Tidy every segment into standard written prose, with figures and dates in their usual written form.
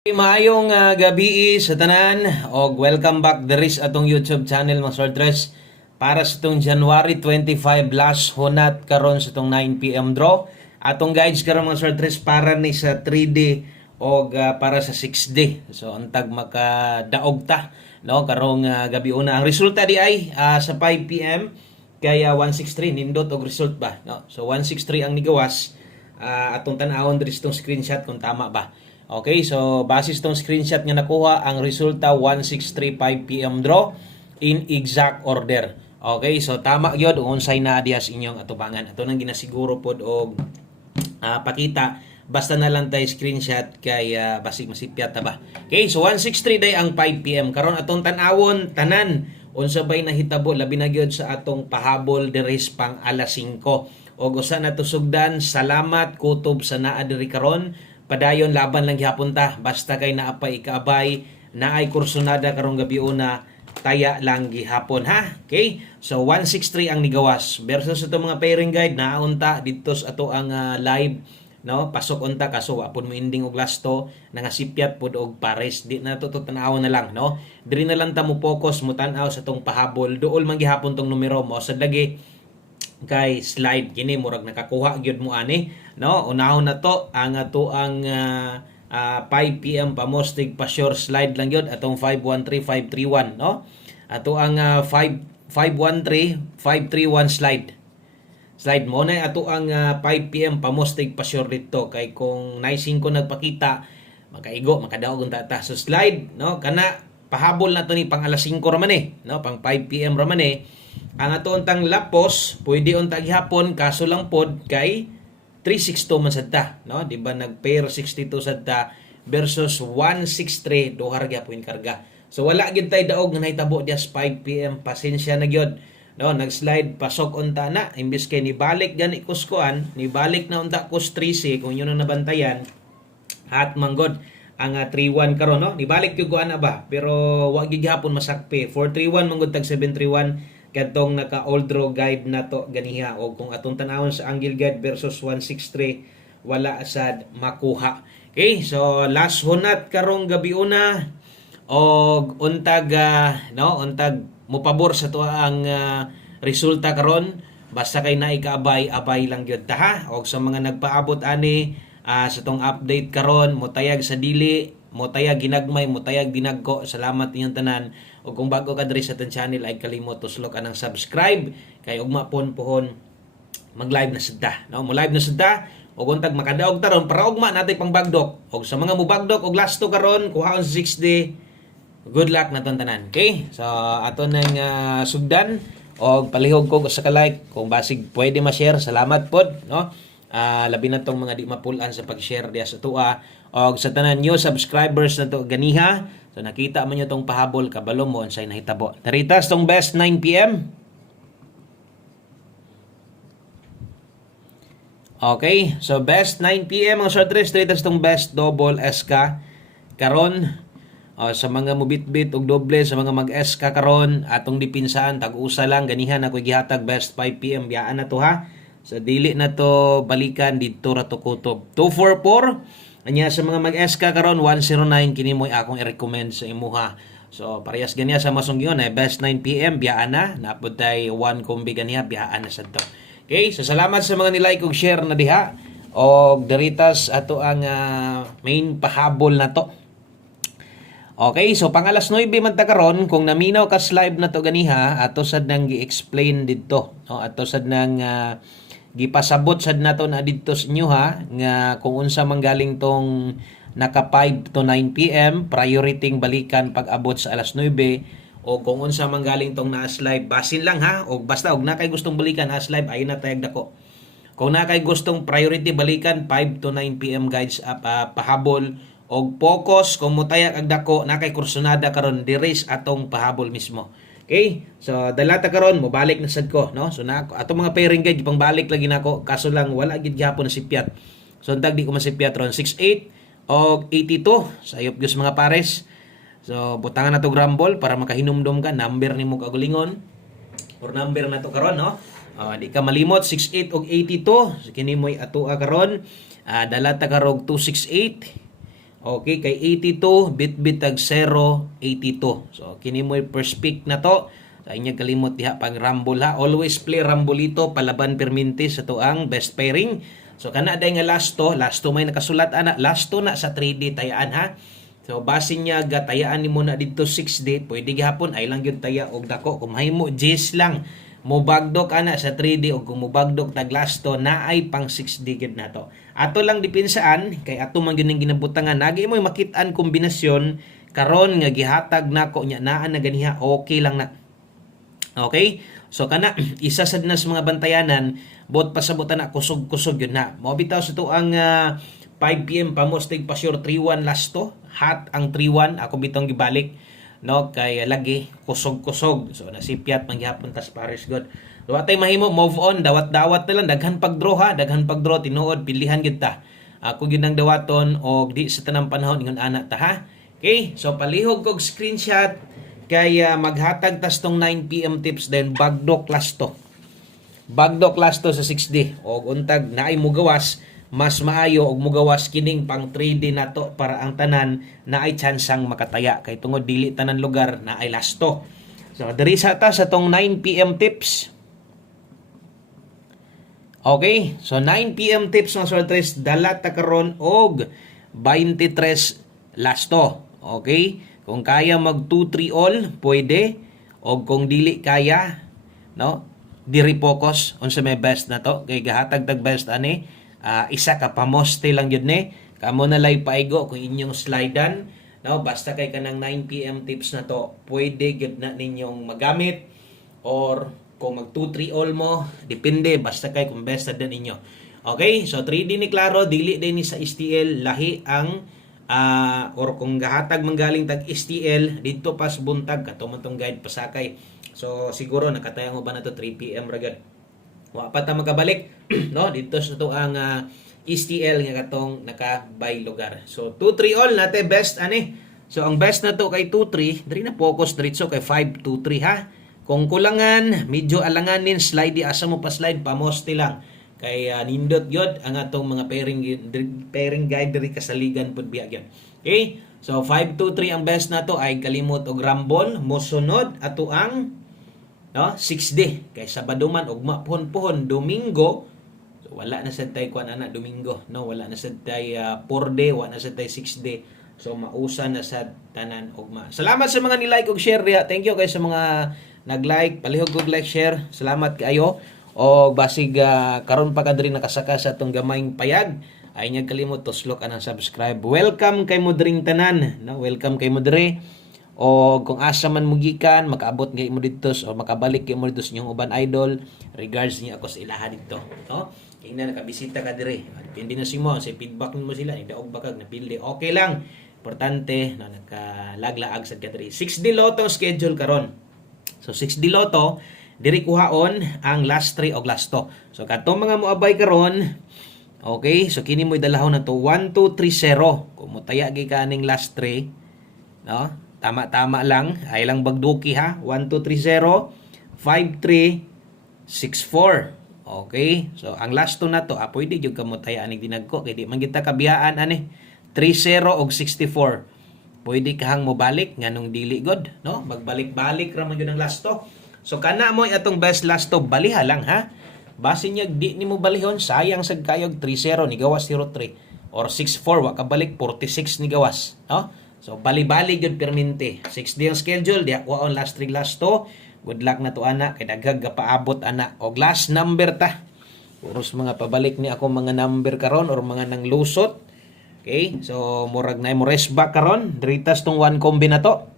Maayong gabi sa tanan og welcome back deris atong YouTube channel mga sortres para sa itong January 25 last hunat karon sa itong 9 PM draw. Atong guides karon mga sortres para ni sa 3D og para sa 6D. So antag makadaog ta no karong gabi una. Ang resulta di ay sa 5 PM kaya 163 nindot og result ba no. So 163 ang nigawas. Atong tan-awon diri itong screenshot kung tama ba. Okay, so basis tong screenshot nga nakuha, ang resulta 1635 PM draw in exact order. Okay, so tama gyud unsay na diha sa inyong atubangan. Ato nang ginasiguro pod og pakita basta na lang tay screenshot kay basig masipyat ta ba. Okay, so 163 day ang 5 PM. Karon atong tan-awon tanan unsa bay nahitabo labi na gyud sa atong pahabol diris pang alas 5. Og usa na to sugdan, salamat kutob sa naa diri karon. Padayon laban lang gihapon ta basta kay naapay ikaabay naay kursunada karong gabi una taya lang gihapon ha. Okay, so 163 ang nigawas versus ito mga pairing guide naunta dito sa ato ang live no, pasok unta kaso apon mo ending og lasto nangasipyat pod og pares di na to tan-aw na lang no. Diri na lang ta mo focus mo tan-aw sa tong pahabol duol man gihapon tong numero mo sa lagi kay slide kini murag nakakuha gyud mo ani no. Unahon na to ang ato ang 5 PM pamostig pa sure slide lang gyud atong 513531 no. Ato ang 513531 slide mo na ato ang 5 PM pamostig pa sure dito kay kung nay 5 nagpakita makaigo makadaog unta ta so slide no kana pahabol na to ni pang alas 5 ra man no pang 5 PM ra man ang ato untang lapos pwede unta gihapon kaso lang pod kay 362 man sadta no di ba nag pair 62 sadta versus 163 duha ra gyapon karga so wala gid tay daog nga nahitabo dias 5 PM pasensya na gyud no nag-slide pasok unta na imbis kay nibalik gani kuskuan nibalik na unta kus 3C kung yun ang nabantayan at manggod ang 3-1 karon no nibalik gyud ana ba pero wa gyud gihapon masakpi 431 manggod tag 731 kadtong naka old draw guide na to ganiha o kung atong tanawon sa angle guide versus 163 wala sad makuha. Okay, so last hunat karong gabi una og untag no untag mopabor sa to ang resulta karon basta kay naay kaabay-abay lang gyud ta ha. Og sa mga nagpaabot ani sa tong update karon motayag sa dili motayag ginagmay motayag dinagko salamat inyong tanan. O kung bago ka diri sa aton channel ay kalimot tuslok anang subscribe kay ugma pohon mag-live na sadta no mo live na sadta og untag makadaog taron para ugma natay pangbagdok og sa mga mubagdok og lasto karon kuhaon sa 6D good luck naton tanan. Okay, so ato nang sugdan og palihog ko sa ka-like kung basig pwede ma-share salamat pod no. Labi na tong mga di mapulan sa pag-share diya sa tua og sa tanan new subscribers na to ganiha so nakita man nyo tong pahabol kabalo mo unsay nahitabo taritas tong best 9 PM. Okay, so best 9 PM ang short race taritas tong best double SK karon sa mga mubitbit og doble sa mga mag-SK karon atong dipinsahan tag-usa lang ganihan ako gihatag best 5 PM biyaan na to ha. So dili na to balikan dito ra to kutob 244 anya sa mga mag-SK karon 109 kini mo'y akong i-recommend sa imuha. So parehas ganiya sa masong giyon best 9 PM biyaan na napud tay 1 kombi ganiya biyaan na sad to. Okay, so salamat sa mga nilike ug share na diha og deritas ato ang main pahabol na to. Okay, so pang alas 9 man ta karon kung naminaw ka live na to ganiha ato sad nang gi-explain didto no ato sad nang gipasabot sad nato na didto sa inyo ha nga kung unsa manggaling tong naka 5 to 9 PM priority balikan pag abot sa alas 9 o kung unsa manggaling tong naas live basin lang ha o basta og na kay gustong balikan as live ay na tayag dako kung na kay gustong priority balikan 5 to 9 PM guys pahabol og focus kung mutayag ag dako na kay kursunada karon diris atong pahabol mismo. Okay, so dalata karon mo balik na sad ko no so na ato mga pairing guide pang balik lagi nako kaso lang wala gid gyapon na sipyat so untag di ko masipyat ron 68 og 82 sayop gyud mga pares so butangan nato grumble para makahinumdom ka number nimo kagulingon or number nato karon no di ka malimot 68 og 82 so kini mo'y ato karon dalata karog 268 Okay, kay 82 bit tag 082. So kini mo first pick na to. Sa inya kalimot diha pag rumble ha. Always play rumbolito palaban perminti sa tuang best pairing. So kana day nga last to may nakasulat ana, last to na sa 3D tayaan ha. So base niya gatayaan nimo na dito 6D, pwede gihapon ay lang gyud taya og dako kung mahimo Gs lang. Mubagdok ana sa 3D o kung mubagdok tag last to na ay pang 6D gid nato. Ato lang dipinsaan kay ato man gyud ginabutangan nagi mo makit-an kombinasyon karon nga gihatag nako nya naa na ganiha okay lang na. Okay? So kana isa sad na sa mga bantayanan bot pasabutan na kusog-kusog yun na. Mo bitaw sa to ang 5 PM pamostig pa sure 3-1 last to. Hot ang 3-1 ako bitong gibalik no kay lagi kusog-kusog. So nasipyat man gihapon tas Paris God. So atay mahimo move on dawat-dawat na lang daghan pagdraw ha, daghan pagdraw tinuod pilihan gyud ta. Ako gyud ang dawaton og di sa tanang panahon ingon ana ta ha. Okay? So palihog kog screenshot kaya maghatag tas tong 9 PM tips then bagdok last to. Bagdok last to sa 6D og untag naay mo gawas mas maayo og mugawas kining pang 3D nato para ang tanan na ay tsansang makataya kay tungod dili tanan lugar na ay lasto. So diri sa ta sa tong 9 PM tips. Okay, so 9 PM tips mga sortres dala ta karon og 23 lasto. Okay? Kung kaya mag 2-3 all pwede og kung dili kaya no diri focus unsa may best na to kay gahatag tag best ani. Isa ka pamoste lang yun kamo na lay paigo kung inyong slidean no basta kay kanang 9 PM tips na to pwede gyud na ninyong magamit or kung mag 2-3 all mo depende basta kay kung best na ninyo. Okay, so 3D ni klaro dili din ni sa STL lahi ang or kung gahatag manggaling tag STL dito pas buntag katong tong guide pasakay. So siguro nakatayang mo ba na to 3 PM ra gyud. Wa pa ta makabalik no dito sa to ang STL nga katong nakabay lugar. So 2-3 all nate best ani. So ang best na to kay 2-3 diri na focus diretso kay 5-2-3 ha. Kung kulangan medyo alanganin slide di asa mo pa slide pamoste lang kay nindot yod ang atong mga pairing guide diri kasaligan pud biya gyud. Okay? So 5-2-3 ang best na to ay kalimot og rumble mosunod ato ang no 6D kay Sabado man ugma puhon-puhon Domingo so, wala na sad tay kuan ana Domingo no wala na sad tay 4D wala na sad tay 6D so mausa na sad tanan ugma. Salamat sa mga ni-like ug share diha. Thank you kay sa mga nag-like palihog og like share salamat kaayo og basig karon pa ka diri nakasaka sa atong gamayng payag ay nya kalimot tuslok anang subscribe. Welcome kay mo diring tanan no welcome kay mo diri. O kung asa man mo gikan makaabot gay mo dito o makabalik kay mo dito sa inyong uban idol regards niya ako sa ilaha dito no ingna nakabisita ka dire depende na si mo sa feedback mo sila daog bakag napildi okay lang importante no nakalaglaag sad ka dire 6D Lotto schedule karon so 6D Lotto diri kuhaon ang last 3 og last 2 so katong mga moabay karon okay so kini mo idalahon na to 1 2 3 0 kung motaya gi kaning last 3 no tama-tama lang. Ay lang bagduki ha. 1, 2, 3, 0. 5, 3, 6, 4. Okay. So, ang last 2 na to, pwede yung kamutaya aning dinagko. Kaya di man kita kabiyaan, ani. 3, 0 og 64. Pwede kahang mo balik, nganong dili god. No? Magbalik-balik raman yun ang last 2. So, kana mo atong best last 2, baliha lang ha. Base niya, di ni mo balihon, sayang sa kayog 3-0 ni gawas 0-3. Or 6-4, waka balik 46 ni gawas. No? So, bali-bali yun perminti. 6D ang schedule. Di ako on last 3 last 2. Good luck na to, ana. Kay daghag paabot, ana. O last number ta. Puros mga pabalik ni ako mga number karon or mga nang lusot. Okay? So, murag na mo rest back karon. Diritas tong one combi na to.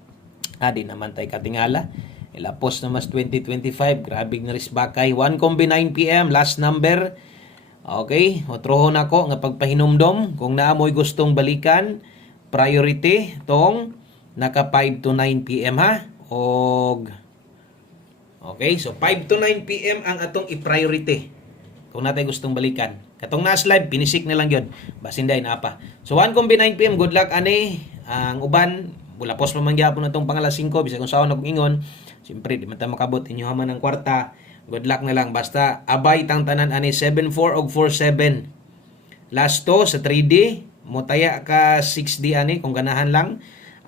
Di naman tayo katingala. Ilapos na mas 2025. Grabe na rest back kay. One combi 9 PM. Last number. Okay? Otrohon ako nga pagpahinumdom. Kung naamoy gustong balikan, priority tong naka 5 to 9 PM ha og okay so 5 to 9 PM ang atong i-priority kung natay gustong balikan katong nas live pinisik na lang gyud basin day na pa so 1 kombi 9 PM good luck ani ang uban bulapos pa man gyapon atong pangalas 5 bisag kung saan akong ingon siyempre di man ta makabot inyo haman ang kwarta good luck na lang basta abay tang tanan ani 7-4 og 4-7 last to sa 3D Mutaya ka 6D ani kung ganahan lang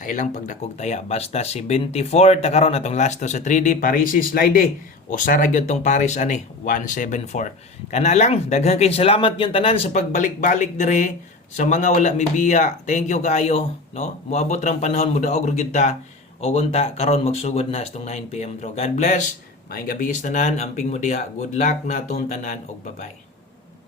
ay lang pagdakog taya basta si 24 ta karon atong last to sa 3D Parisi slide usa ra gyud tong Paris ani 174 kana lang daghan kay salamat yung tanan sa pagbalik-balik dire sa mga wala mibiya thank you kaayo no moabot rang panahon mo daog ra gyud ta o unta karon magsugod na sa 9 PM draw. God bless. Maayong gabi is tanan, amping mo diha. Good luck na atong tanan og bye-bye.